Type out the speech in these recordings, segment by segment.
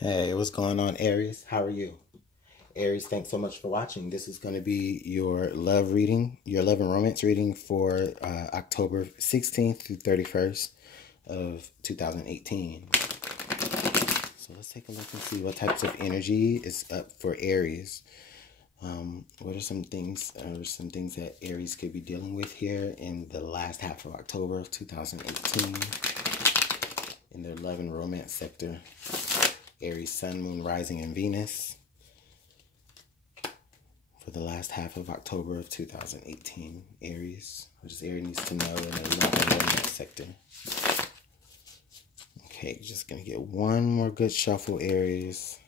Hey, what's going on, Aries? How are you? Aries, thanks so much for watching. This is going to be your love reading, your love and romance reading for October 16th through 31st of 2018. So let's take a look and see what types of energy is up for Aries. What are some things that Aries could be dealing with here in the last half of October of 2018 in their love and romance sector? Aries, Sun, Moon, Rising, and Venus for the last half of October of 2018. Aries, what does Aries needs to know in the love and romance sector? Okay, just gonna get one more good shuffle, Aries.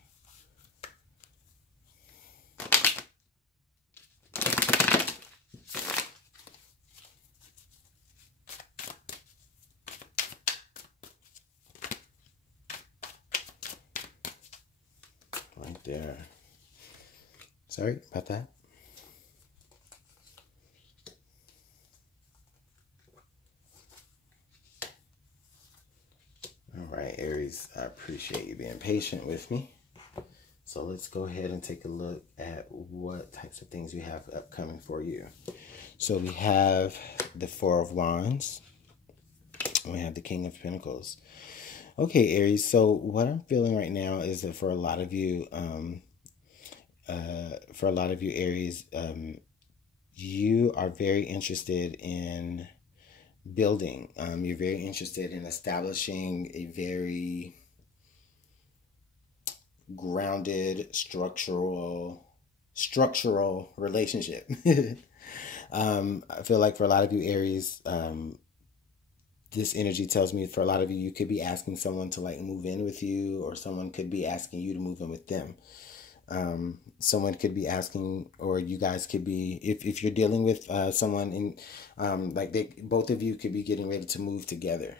Right there. Sorry about that. All right, Aries, I appreciate you being patient with me. So let's go ahead and take a look at what types of things we have upcoming for you. So we have the Four of Wands, and we have the King of Pentacles. Okay, Aries, so what I'm feeling right now is that for a lot of you, Aries, you are very interested in building. You're very interested in establishing a very grounded, structural relationship. I feel like for a lot of you, Aries, this energy tells me for a lot of you, you could be asking someone to like move in with you, or someone could be asking you to move in with them. Someone could be asking, or you guys could be, if you're dealing with someone in, both of you could be getting ready to move together.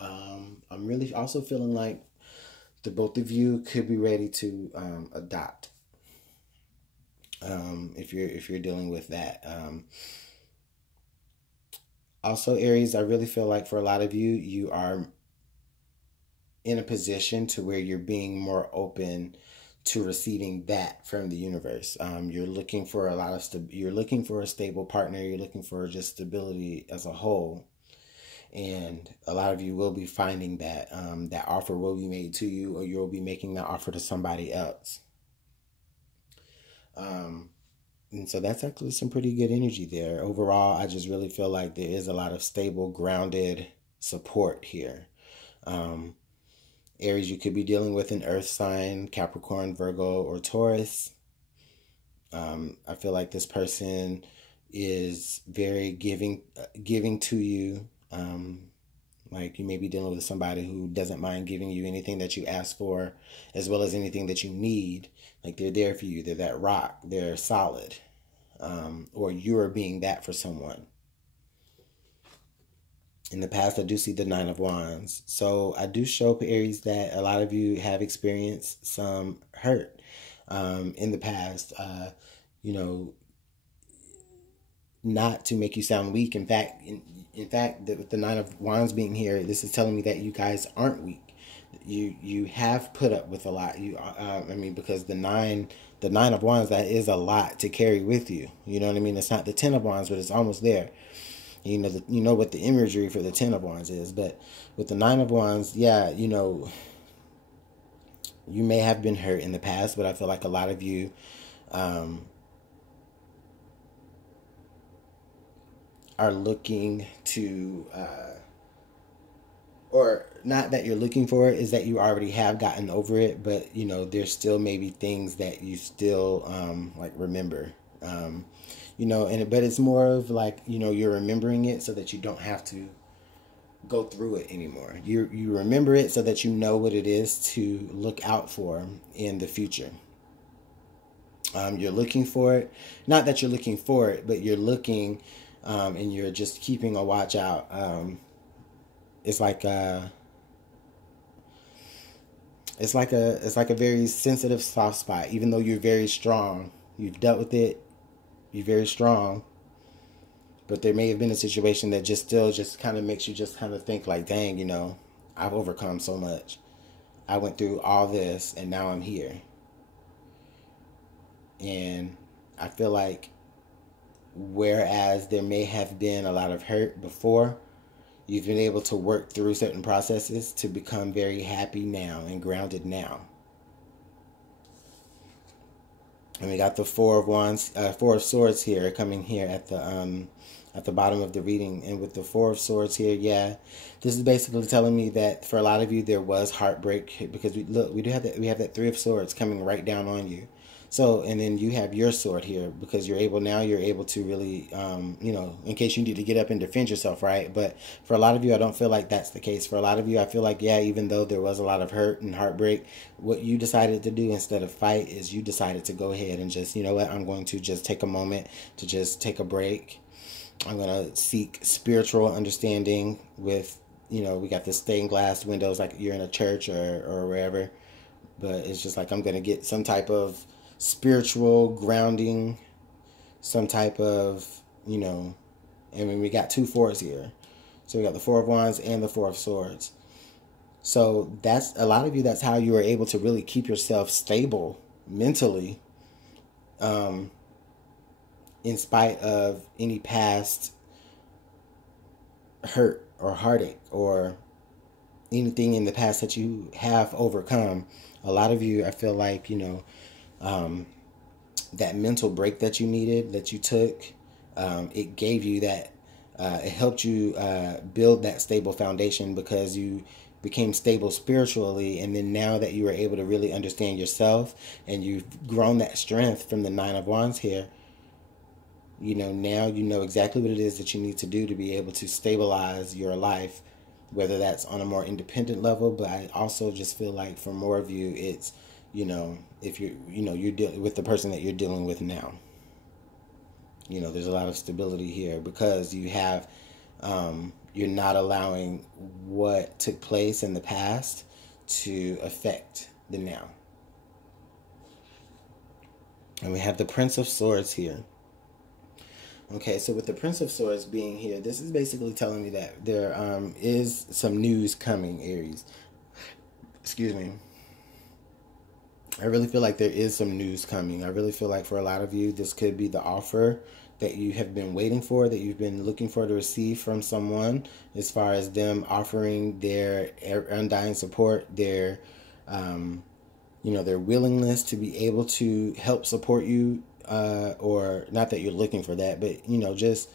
I'm really also feeling like the both of you could be ready to adopt. If you're dealing with that. Also, Aries, I really feel like for a lot of you, you are in a position to where you're being more open to receiving that from the universe. You're looking for a lot of you're looking for a stable partner. You're looking for just stability as a whole, and a lot of you will be finding that that offer will be made to you, or you'll be making that offer to somebody else. And so that's actually some pretty good energy there. Overall, I just really feel like there is a lot of stable, grounded support here. Aries, you could be dealing with an earth sign, Capricorn, Virgo, or Taurus. I feel like this person is very giving to you. Like you may be dealing with somebody who doesn't mind giving you anything that you ask for, as well as anything that you need. Like they're there for you. They're that rock. They're solid. Or you're being that for someone. In the past, I do see the Nine of Wands. So I do show up, Aries, that a lot of you have experienced some hurt in the past. You know, not to make you sound weak. In fact, with the Nine of Wands being here, this is telling me that you guys aren't weak. You have put up with a lot. Because the nine of Wands, that is a lot to carry with you. You know what I mean? It's not the Ten of Wands, but it's almost there. You know what the imagery for the Ten of Wands is, but with the Nine of Wands, yeah, you may have been hurt in the past, but I feel like a lot of you are looking to, or not that you're looking for it, is that you already have gotten over it, but there's still maybe things that you still remember. But it's more of like, you're remembering it so that you don't have to go through it anymore. You remember it so that you know what it is to look out for in the future. You're looking for it. Not that you're looking for it, but you're looking and you're just keeping a watch out. It's like a very sensitive soft spot. Even though you're very strong, you've dealt with it. You're very strong, but there may have been a situation that just kind of makes you just kind of think like, dang, I've overcome so much. I went through all this and now I'm here. And I feel like whereas there may have been a lot of hurt before, you've been able to work through certain processes to become very happy now and grounded now. And we got the Four of Wands, Four of Swords here coming here at the bottom of the reading. And with the Four of Swords here, yeah, this is basically telling me that for a lot of you there was heartbreak, because we have that Three of Swords coming right down on you. So, and then you have your sword here, because you're able to really, in case you need to get up and defend yourself, right? But for a lot of you, I don't feel like that's the case. For a lot of you, I feel like, yeah, even though there was a lot of hurt and heartbreak, what you decided to do instead of fight is you decided to go ahead and just, you know what, I'm going to just take a moment to just take a break. I'm going to seek spiritual understanding with, we got the stained glass windows like you're in a church or wherever. But it's just like I'm going to get some type of spiritual grounding, some type of, and when we got two fours here. So we got the Four of Wands and the Four of Swords. So that's a lot of you, that's how you are able to really keep yourself stable mentally, in spite of any past hurt or heartache or anything in the past that you have overcome. A lot of you, I feel like, that mental break that you needed, that you took, it gave you that, it helped you build that stable foundation, because you became stable spiritually. And then now that you are able to really understand yourself and you've grown that strength from the Nine of Wands here, now you know exactly what it is that you need to do to be able to stabilize your life, whether that's on a more independent level. But I also just feel like for more of you, it's, if you're dealing with the person that you're dealing with now, there's a lot of stability here, because you have, you're not allowing what took place in the past to affect the now. And we have the Prince of Swords here. Okay, so with the Prince of Swords being here, this is basically telling me that there is some news coming, Aries. Excuse me. I really feel like there is some news coming. I really feel like for a lot of you, this could be the offer that you have been waiting for, that you've been looking for to receive from someone, as far as them offering their undying support, their, their willingness to be able to help support you, or not that you're looking for that, but, just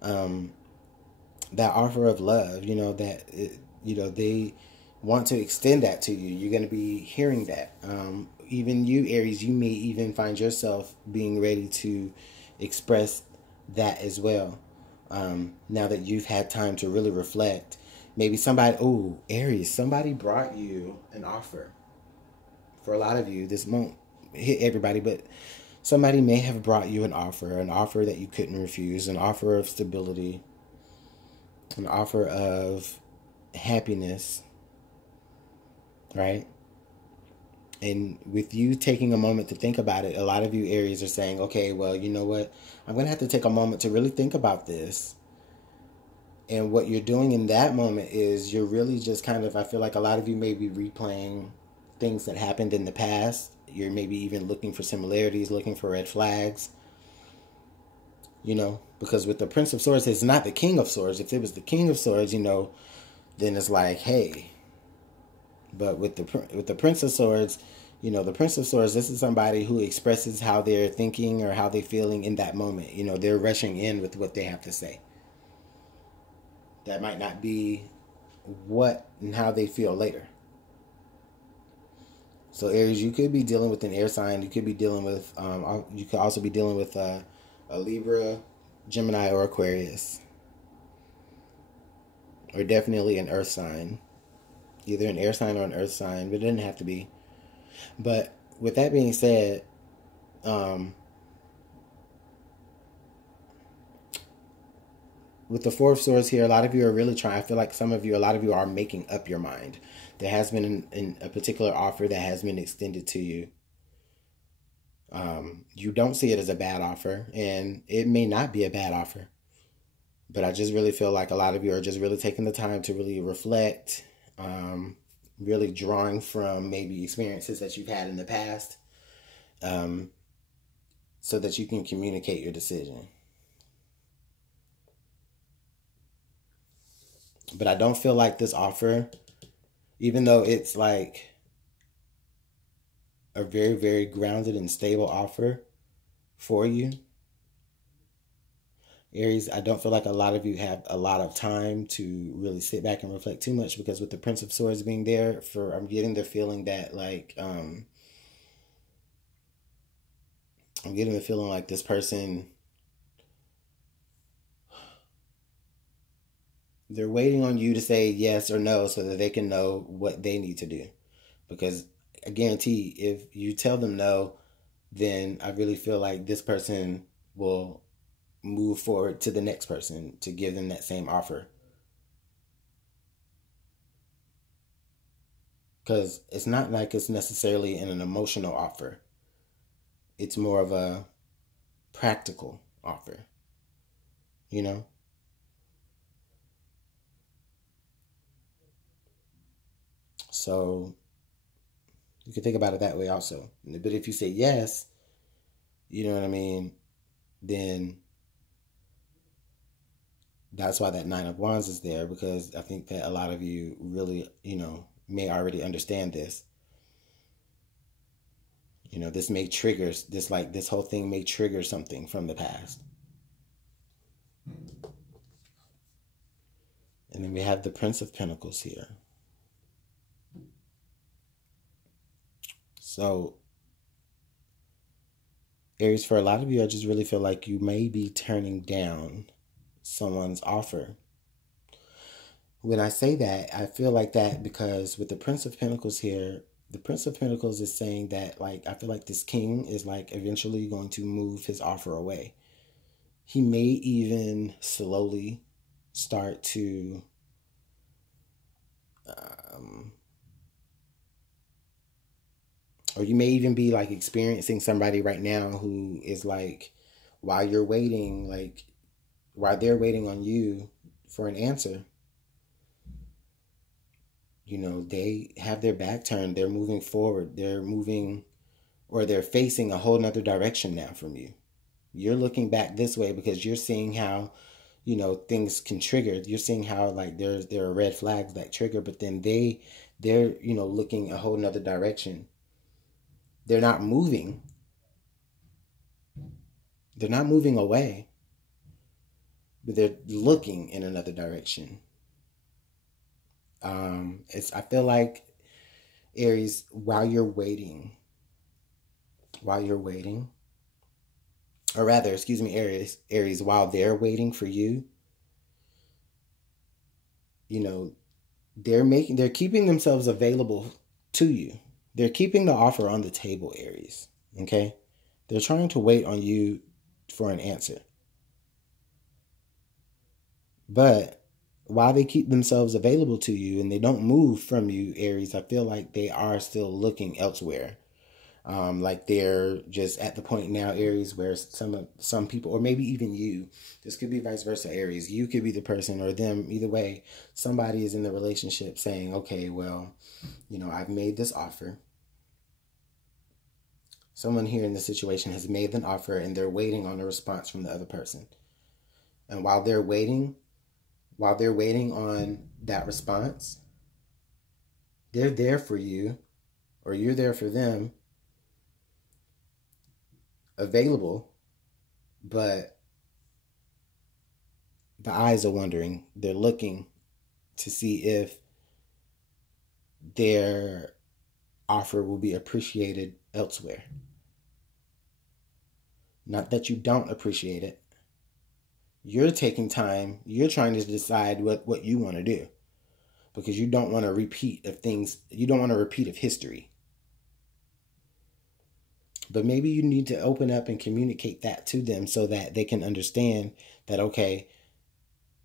that offer of love, they want to extend that to you. You're going to be hearing that. Even you, Aries, you may even find yourself being ready to express that as well. Now that you've had time to really reflect. Maybe Aries, somebody brought you an offer. For a lot of you, this won't hit everybody, but somebody may have brought you an offer that you couldn't refuse, an offer of stability, an offer of happiness, right? And with you taking a moment to think about it, a lot of you Aries are saying, okay, well, you know what? I'm going to have to take a moment to really think about this. And what you're doing in that moment is you're really just kind of, I feel like a lot of you may be replaying things that happened in the past. You're maybe even looking for similarities, looking for red flags. Because with the Prince of Swords, it's not the King of Swords. If it was the King of Swords, then it's like, hey. But with the Prince of Swords, the Prince of Swords, this is somebody who expresses how they're thinking or how they're feeling in that moment. They're rushing in with what they have to say. That might not be what and how they feel later. So Aries, you could be dealing with an air sign. You could be dealing with, you could also be dealing with a Libra, Gemini, or Aquarius. Or definitely an earth sign. Either an air sign or an earth sign, but it doesn't have to be. But with that being said, with the Four of Swords here, a lot of you are really trying. I feel like a lot of you are making up your mind. There has been a particular offer that has been extended to you. You don't see it as a bad offer, and it may not be a bad offer. But I just really feel like a lot of you are just really taking the time to really reflect, really drawing from maybe experiences that you've had in the past, so that you can communicate your decision. But I don't feel like this offer, even though it's like a very, very grounded and stable offer for you, Aries, I don't feel like a lot of you have a lot of time to really sit back and reflect too much, because with the Prince of Swords being there, I'm getting the feeling that like I'm getting the feeling like this person, they're waiting on you to say yes or no so that they can know what they need to do. Because I guarantee if you tell them no, then I really feel like this person will move forward to the next person to give them that same offer. Because it's not like it's necessarily an emotional offer. It's more of a practical offer, you know? So you can think about it that way also. But if you say yes, you know what I mean, then that's why that Nine of Wands is there, because I think that a lot of you really, may already understand this. This may trigger this whole thing may trigger something from the past. And then we have the Prince of Pentacles here. So, Aries, for a lot of you, I just really feel like you may be turning down someone's offer. When I say that, I feel like that because with the Prince of Pentacles here, the Prince of Pentacles is saying that, like, I feel like this king is, like, eventually going to move his offer away. He may even slowly start to or you may even be, like, experiencing somebody right now who is, like, while they're waiting on you for an answer, they have their back turned. They're moving forward. They're facing a whole nother direction now from you. You're looking back this way because you're seeing how, things can trigger. You're seeing how, like, there are red flags that trigger, but then they're looking a whole nother direction. They're not moving. They're not moving away, but they're looking in another direction. I feel like, Aries, while you're waiting, or rather, excuse me, Aries, while they're waiting for you, they're keeping themselves available to you. They're keeping the offer on the table, Aries. Okay? They're trying to wait on you for an answer. But while they keep themselves available to you and they don't move from you, Aries, I feel like they are still looking elsewhere. Like they're just at the point now, Aries, where some people, or maybe even you, this could be vice versa, Aries, you could be the person or them, either way, somebody is in the relationship saying, okay, well, I've made this offer. Someone here in the situation has made an offer and they're waiting on a response from the other person. And while they're waiting on that response, they're there for you, or you're there for them, available, but the eyes are wondering. They're looking to see if their offer will be appreciated elsewhere. Not that you don't appreciate it. You're taking time. You're trying to decide what you want to do, because you don't want to repeat of things. You don't want to repeat of history. But maybe you need to open up and communicate that to them so that they can understand that, okay,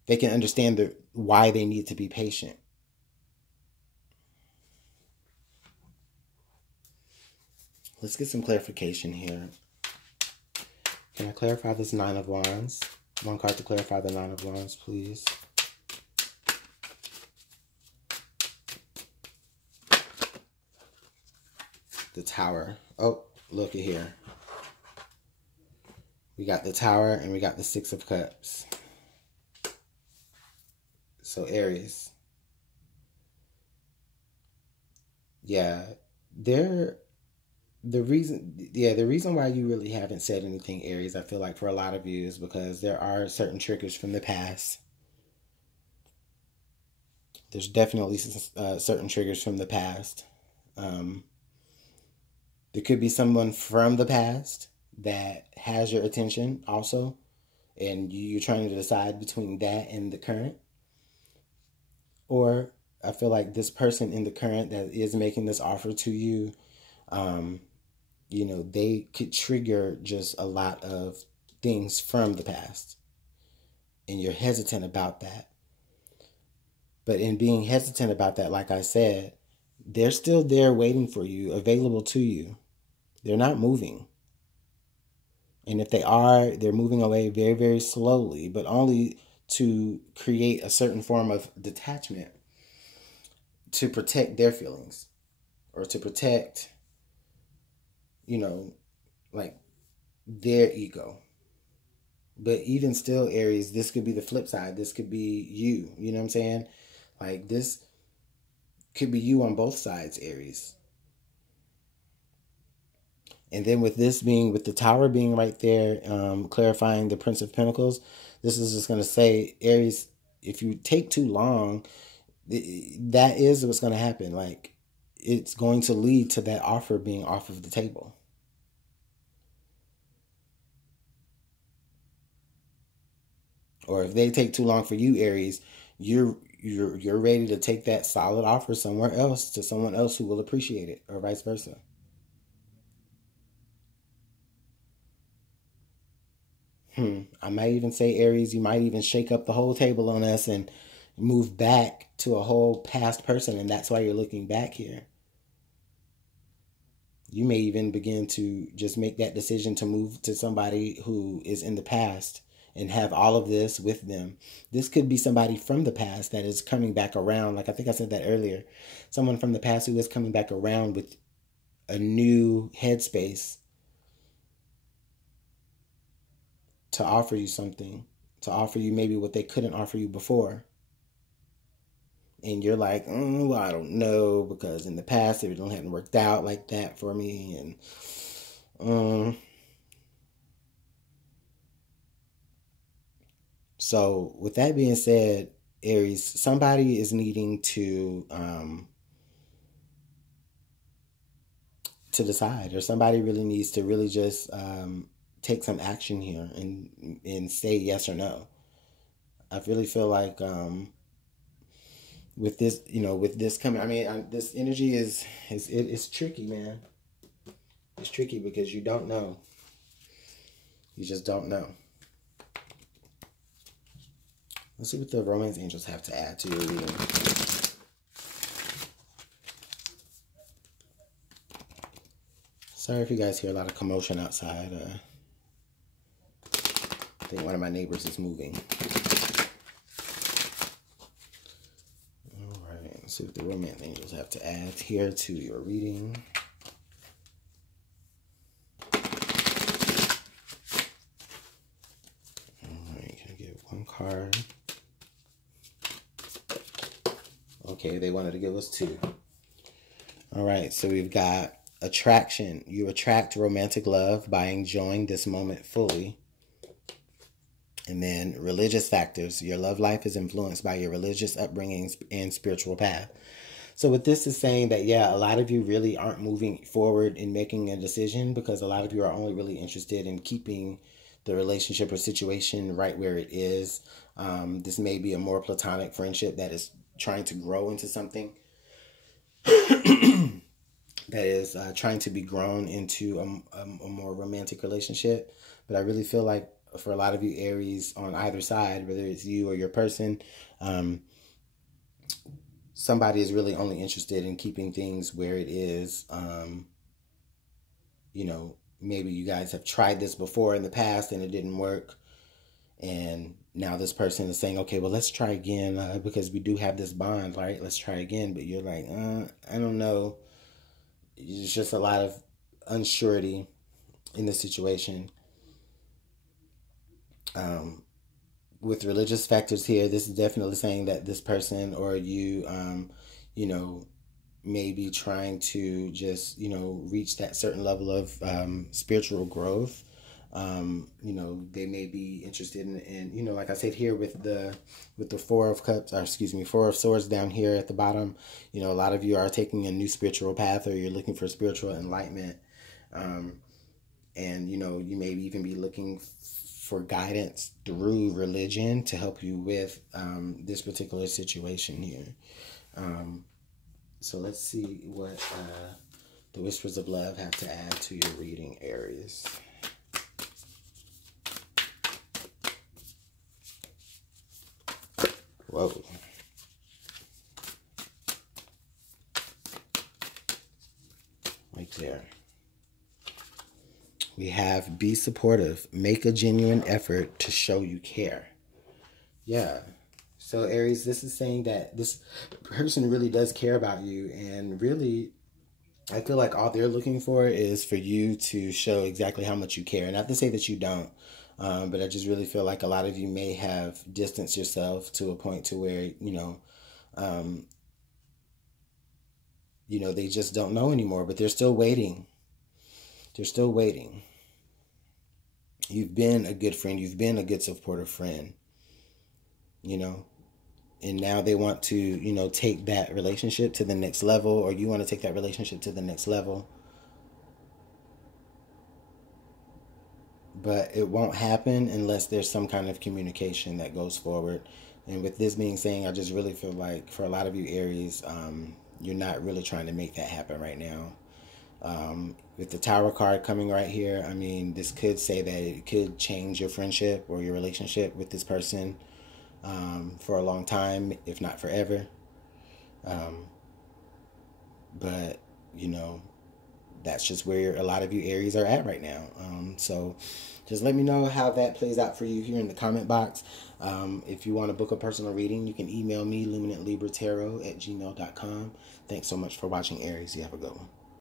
they can understand why they need to be patient. Let's get some clarification here. Can I clarify this Nine of Wands? One card to clarify the Nine of Wands, please. the Tower. Oh, look at here. We got the Tower and we got the Six of Cups. So Aries. Yeah, the reason why you really haven't said anything, Aries, I feel like for a lot of you is because there are certain triggers from the past. There's definitely certain triggers from the past. There could be someone from the past that has your attention also, and you're trying to decide between that and the current. Or I feel like this person in the current that is making this offer to you, they could trigger just a lot of things from the past. And you're hesitant about that. But in being hesitant about that, like I said, they're still there waiting for you, available to you. They're not moving. And if they are, they're moving away very, very slowly, but only to create a certain form of detachment to protect their feelings or to protect, like their ego. But even still, Aries, this could be the flip side. This could be you. You know what I'm saying? Like this could be you on both sides, Aries. And then with the Tower being right there, clarifying the Prince of Pentacles, this is just going to say, Aries, if you take too long, that is what's going to happen. Like, it's going to lead to that offer being off of the table. Or if they take too long for you, Aries, you're ready to take that solid offer somewhere else to someone else who will appreciate it, or vice versa. I might even say, Aries, you might even shake up the whole table on us and move back to a whole past person, and that's why you're looking back here. You may even begin to just make that decision to move to somebody who is in the past and have all of this with them. This could be somebody from the past that is coming back around. Like I think I said that earlier. Someone from the past who is coming back around with a new headspace to offer you something, to offer you maybe what they couldn't offer you before. And you're like, well, I don't know, because in the past it hadn't worked out like that for me. And so with that being said, Aries, somebody is needing to decide, or somebody really needs to really just take some action here and say yes or no. I really feel like with this, with this coming, this energy it's tricky, man. It's tricky because you don't know. You just don't know. Let's see what the romance angels have to add to your reading. Sorry if you guys hear a lot of commotion outside. I think one of my neighbors is moving. All right, let's see what the romance angels have to add here to your reading. All right, can I get one card? Okay, they wanted to give us two. All right, so we've got attraction. You attract romantic love by enjoying this moment fully. And then religious factors. Your love life is influenced by your religious upbringing and spiritual path. So what this is saying that, yeah, a lot of you really aren't moving forward in making a decision because a lot of you are only really interested in keeping the relationship or situation right where it is. This may be a more platonic friendship that is trying to grow into something that is trying to be grown into a more romantic relationship. But I really feel like for a lot of you Aries on either side, whether it's you or your person, somebody is really only interested in keeping things where it is. Maybe you guys have tried this before in the past and it didn't work. And now this person is saying, okay, well, let's try again because we do have this bond, right? Let's try again. But you're like, I don't know. There's just a lot of unsurety in the situation. With religious factors here, this is definitely saying that this person or you, you know, may be trying to just, reach that certain level of spiritual growth. They may be interested in, like I said here with the Four of Cups, or excuse me, Four of Swords down here at the bottom. A lot of you are taking a new spiritual path, or you're looking for spiritual enlightenment. And you may even be looking for guidance through religion to help you with this particular situation here. So let's see what the Whispers of Love have to add to your reading, Aries. Whoa. Right there. We have be supportive. Make a genuine effort to show you care. Yeah. So Aries, this is saying that this person really does care about you, and really I feel like all they're looking for is for you to show exactly how much you care. Not to say that you don't, but I just really feel like a lot of you may have distanced yourself to a point to where, they just don't know anymore, but they're still waiting. They're still waiting. You've been a good friend. You've been a good supportive friend, and now they want to, take that relationship to the next level, or you want to take that relationship to the next level. But it won't happen unless there's some kind of communication that goes forward. And with this being saying, I just really feel like for a lot of you Aries, you're not really trying to make that happen right now. With the Tower card coming right here, I mean, this could say that it could change your friendship or your relationship with this person for a long time, if not forever. But, that's just where a lot of you Aries are at right now. So just let me know how that plays out for you here in the comment box. If you want to book a personal reading, you can email me, LuminantLibraTarot@gmail.com. Thanks so much for watching, Aries. You have a good one.